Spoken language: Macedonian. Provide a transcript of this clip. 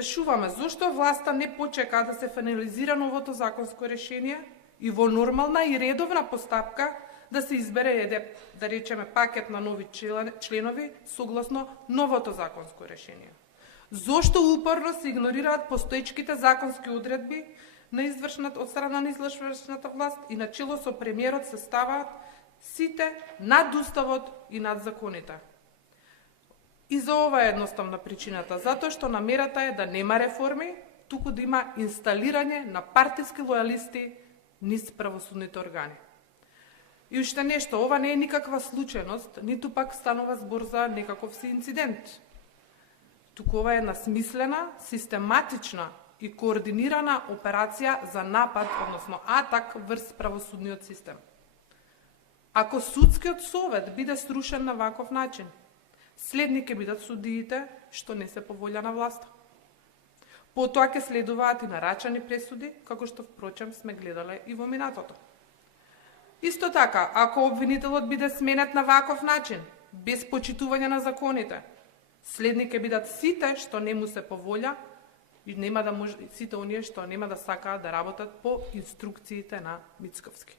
Прашуваме зошто власта не почека да се финализира новото законско решение и во нормална и редовна постапка да се избере, да речеме, пакет на нови членови согласно новото законско решение. Зошто упорно се игнорираат постоечките законски одредби од страна на извршната власт и начело со премиерот се ставаат сите над уставот и над законите. И за ова е едноставна причината, затоа што намерата е да нема реформи, туку да има инсталирање на партиски лојалисти низ правосудните органи. И уште нешто, ова не е никаква случајност, ниту пак станува збор за некаков си инцидент. Туку ова е една смислена, систематична и координирана операција за напад, односно атак врз правосудниот систем. Ако судскиот совет биде срушен на ваков начин, следни ќе бидат судиите што не се по волја на власта. Потоа ќе следуваат и нарачани пресуди, како што впрочем сме гледале и во минатото. Исто така, ако обвинителот биде сменет на ваков начин, без почитување на законите, следни ќе бидат сите што не му се по волја и сите оние што нема да сакаат да работат по инструкциите на Мицковски.